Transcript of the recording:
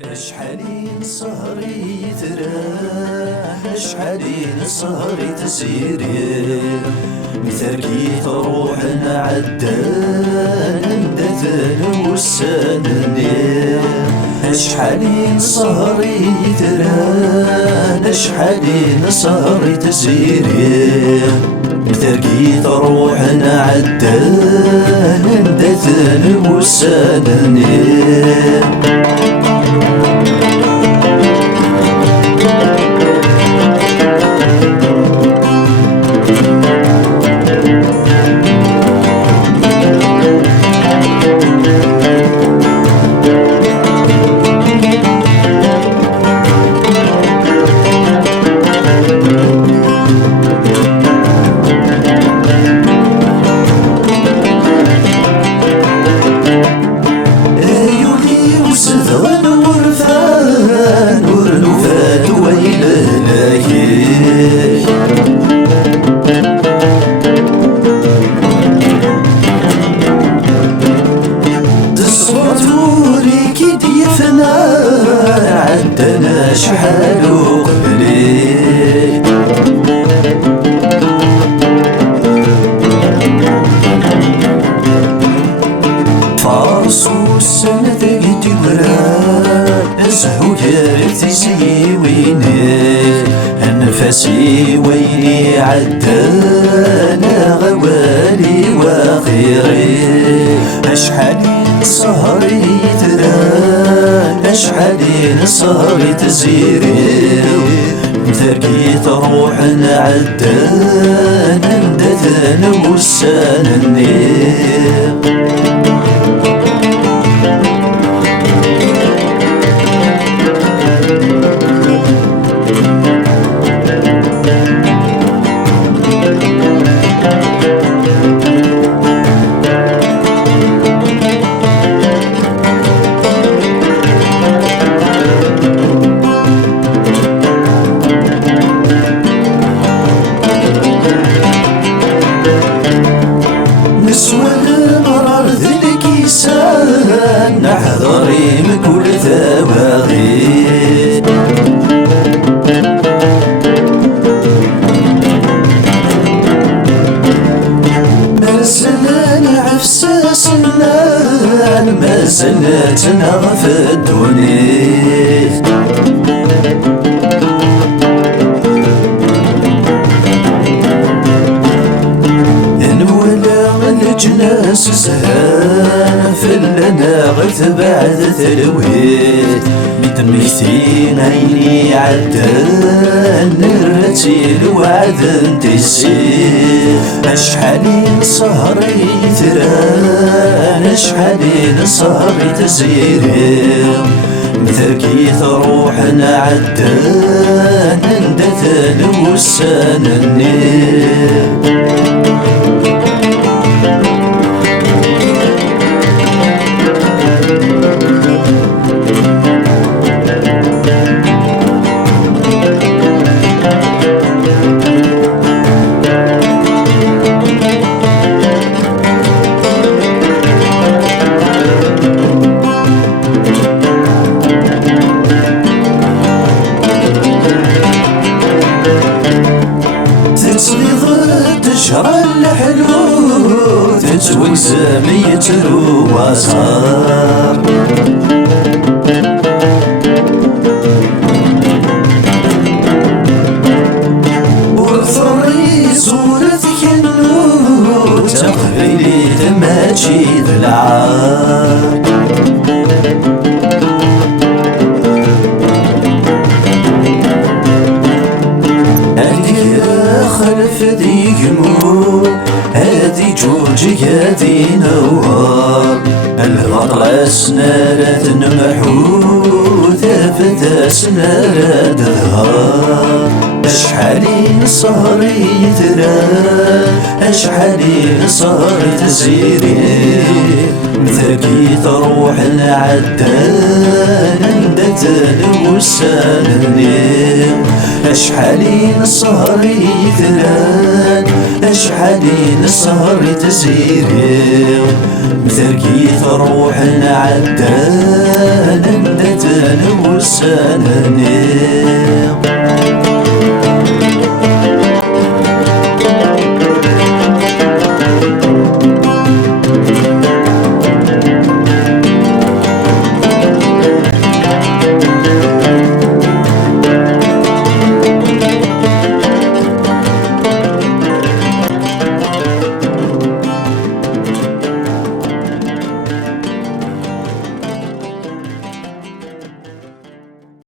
اشحالين صهري تراه اشحالين صهري تسيري مثالكي تروح نعدان ندتن وسانني اشحالين صهري تراه اشحالين صهري تسيري مثالكي تروح نعدان ندتن وسانني عدنا شحال وقبلي فارس والسنة قدي ورا ازهو كارثي سيويني انفاسي ويلي عدانا غوالي وخيري اشحالي صهري تران اشحالين صهري تزيري مثالكي تروح نعدان ندتن وسانني نحضري من كل ثواغيت ما زلنا عفسة سنان ما زلتنا في الدنيا الجناس سهان فلنا غير بعد ثلويت متميتين عيني عدان نرتي الوعد انتسي اشحالين صهري تران اشحالين صهري تسيري مثالكي تروح نعدان ندتن وسانني تشرى الحلو تسوي سمية الوصار وصري صورتك النور تقبلي تماشي العار خلف ديقمو هادي جوجي هادي نوار الغطرة سنارة نمحوث فتى سنارة ظهار اشحالين صهري ترى اشحالين صهري تسيري مثلكي تروح العدان ندتن وسانني أشحالين السهر يثلان أشحالين السهر تسيري مثلكي تروح العدان ندتن وسانني